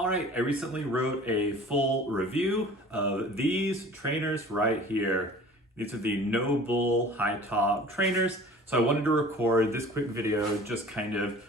All right, I recently wrote a full review of these trainers right here. These are the NoBull high top trainers. So I wanted to record this quick video just kind of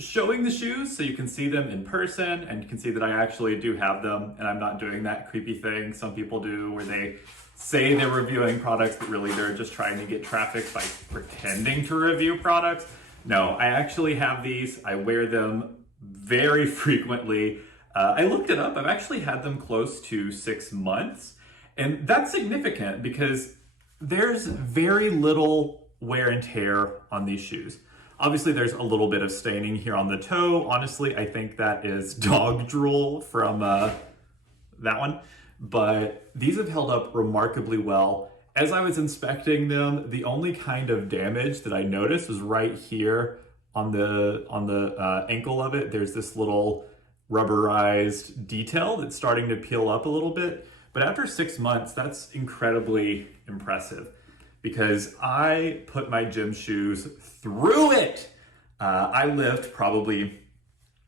showing the shoes so you can see them in person and you can see that I actually do have them and I'm not doing that creepy thing some people do where they say they're reviewing products but really they're just trying to get traffic by pretending to review products. No, I actually have these. I wear them very frequently. I looked it up. I've actually had them close to 6 months. And that's significant because there's very little wear and tear on these shoes. Obviously, there's a little bit of staining here on the toe. Honestly, I think that is dog drool from that one. But these have held up remarkably well. As I was inspecting them, the only kind of damage that I noticed was right here on the ankle of it. There's this little rubberized detail that's starting to peel up a little bit. But after 6 months, that's incredibly impressive because I put my gym shoes through it. I lift probably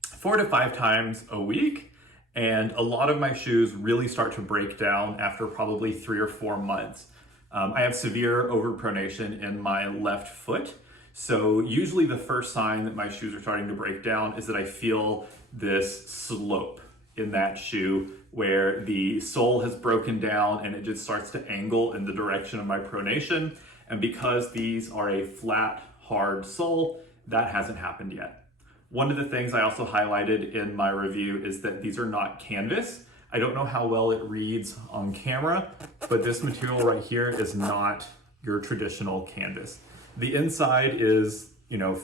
4 to 5 times a week. And a lot of my shoes really start to break down after probably 3 or 4 months. I have severe overpronation in my left foot. So usually the first sign that my shoes are starting to break down is that I feel this slope in that shoe where the sole has broken down and it just starts to angle in the direction of my pronation. And because these are a flat, hard sole, that hasn't happened yet. One of the things I also highlighted in my review is that these are not canvas. I don't know how well it reads on camera, but this material right here is not your traditional canvas. The inside is,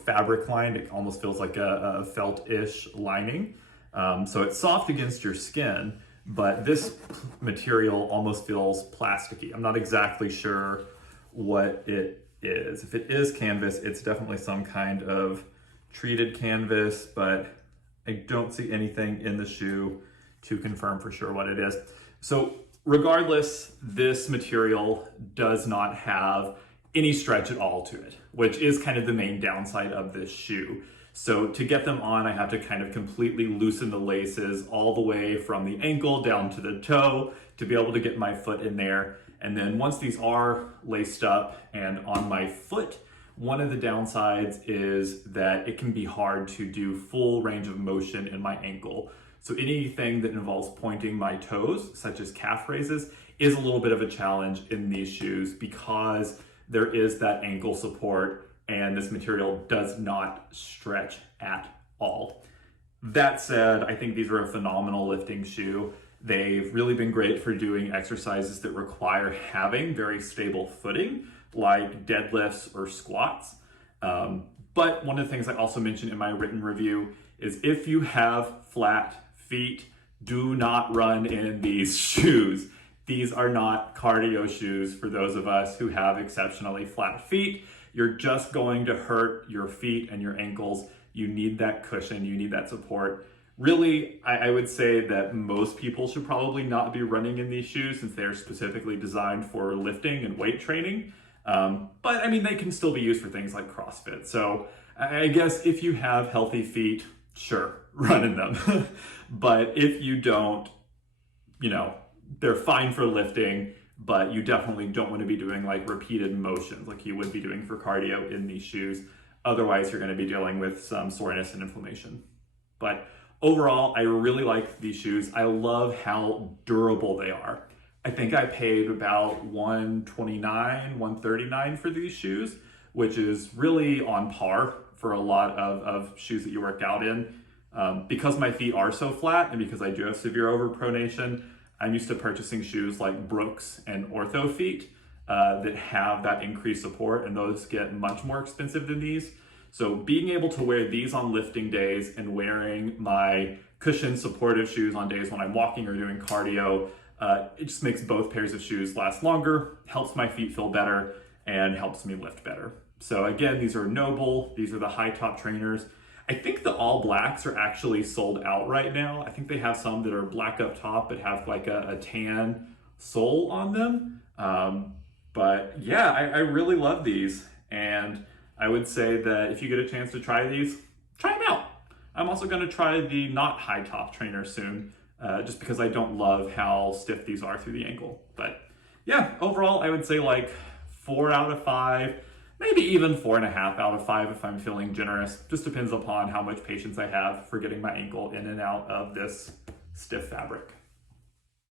fabric lined. It almost feels like a felt-ish lining. So it's soft against your skin, but this material almost feels plasticky. I'm not exactly sure what it is. If it is canvas, it's definitely some kind of treated canvas, but I don't see anything in the shoe to confirm for sure what it is. So regardless, this material does not have any stretch at all to it, which is kind of the main downside of this shoe. So to get them on, I have to kind of completely loosen the laces all the way from the ankle down to the toe to be able to get my foot in there. And then once these are laced up and on my foot, one of the downsides is that it can be hard to do full range of motion in my ankle. So anything that involves pointing my toes, such as calf raises, is a little bit of a challenge in these shoes because there is that ankle support and this material does not stretch at all. That said, I think these are a phenomenal lifting shoe. They've really been great for doing exercises that require having very stable footing, like deadlifts or squats. But one of the things I also mentioned in my written review is if you have flat feet, do not run in these shoes. These are not cardio shoes for those of us who have exceptionally flat feet. You're just going to hurt your feet and your ankles. You need that cushion, you need that support. Really, I would say that most people should probably not be running in these shoes since they're specifically designed for lifting and weight training. But I mean, they can still be used for things like CrossFit. So I guess if you have healthy feet, sure, run in them. But if you don't, they're fine for lifting, but you definitely don't want to be doing like repeated motions like you would be doing for cardio in these shoes. Otherwise, you're going to be dealing with some soreness and inflammation. But overall, I really like these shoes. I love how durable they are. I think I paid about $129, $139 for these shoes, which is really on par for a lot of shoes that you work out in. Because my feet are so flat and because I do have severe overpronation, I'm used to purchasing shoes like Brooks and Ortho Feet that have that increased support, and those get much more expensive than these. So being able to wear these on lifting days and wearing my cushion supportive shoes on days when I'm walking or doing cardio, it just makes both pairs of shoes last longer, helps my feet feel better, and helps me lift better. So again, these are NoBull. These are the high top trainers. I think the all blacks are actually sold out right now. I think they have some that are black up top but have like a tan sole on them. But yeah, I really love these. And I would say that if you get a chance to try these, try them out. I'm also going to try the not high top trainer soon, just because I don't love how stiff these are through the ankle. But yeah, overall, I would say like 4 out of 5, maybe even 4.5 out of 5 if I'm feeling generous. Just depends upon how much patience I have for getting my ankle in and out of this stiff fabric.